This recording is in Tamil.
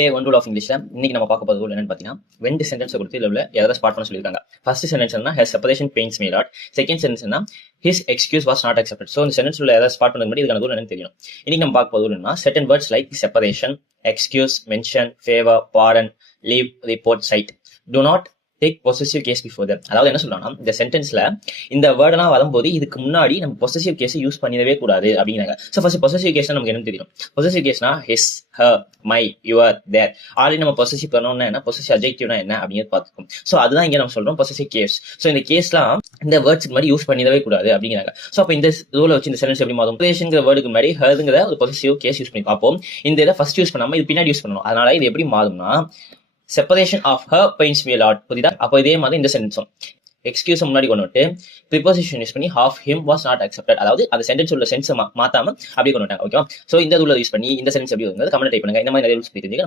டே ஒன் ரூல் ஆஃப் இங்கிலீஷ்ல இன்னைக்கு நம்ம பார்க்க போகிற ரூல் என்னன்னு பார்த்தீங்கன்னா, ரெண்டு சென்டென்ஸ் கொடுத்து இதில் உள்ள எதாவது ஸ்பாட் பண்ண சொல்லியிருக்காங்க. ஃபர்ஸ்ட் சென்டென்ஸ் என்ன, his separation pains me lot. Second sentence என்ன, his excuse was not accepted. So இந்த சென்டென்ஸ் உள்ள எதாவது ஸ்பாட் பண்ணது மாதிரி இதுக்கான ரூல் என்னன்னு தெரியும். இன்னைக்கு நம்ம பார்க்க போகிறது என்னன்னா, certain words like separation, excuse, mention, favour, pardon, leave, report, said to not take possessive case before them. அதாவது என்ன சொல்றாங்கன்னா, இந்த சென்டென்ஸ்ல இந்த வேர்டெல்லாம் வரும்போது இதுக்கு முன்னாடி நம்ம பொசசிவ் கேஸ் யூஸ் பண்ணிடவே கூடாது அப்படிங்கிறாங்க. ஸோ ஃபர்ஸ்ட் பொசசிவ் கேஸ்னா நமக்கு என்ன தெரியும்? பொசசிவ் கேஸ்னா his, her, my, your, their. Already நம்ம பொசசிவ் பண்ணோம்னா என்ன, பொசசிவ் அட்ஜெக்டிவ்னா என்ன அப்படிங்கிறது பார்த்துக்கோம். ஸோ அதுதான் இங்க நம்ம சொல்றோம் பொசசிவ் கேஸ். ஸோ இந்த கேஸ்லாம் இந்த வேர்ட்ஸ்க்கு மாதிரி யூஸ் பண்ணிடவே கூடாது அப்படிங்கிறாங்க. ஸோ அப்போ இந்த ரூலை வச்சு இந்த சென்டென்ஸ் எப்படி மாறும்? பொசேஷன்ங்கிற வேர்டுக்கு முன்னாடி ஹர்ங்கிற ஒரு பொசசிவ் கேஸ் யூஸ் பண்ணி பார்ப்போம். இந்த இதை ஃபர்ஸ்ட் யூஸ் பண்ணாம இது பின்னாடி யூஸ் பண்ணணும். அதனால இது எப்படி மாறும்னா, separation of her pains me lot. புரியுதா? அப்போ இதே மாதிரி இந்த சென்டென்ஸும் எக்ஸ்கியூஸ் முன்னாடி கொண்டு வந்துட்டு ப்ரிபோசிஷன் யூஸ் பண்ணி half him was not accepted. அதாவது அந்த சென்டென்ஸ் உள்ள சென்ஸ் மாத்தாம அப்படியே கொண்டு வந்தாங்க. ஓகேவா? ஸோ இந்த ரூலை யூஸ் பண்ணி இந்த சென்டென்ஸ் எப்படி வருது கமெண்ட் டைப் பண்ணுங்க. இந்த மாதிரி நிறைய ரூல்ஸ் தெரிஞ்சுக்க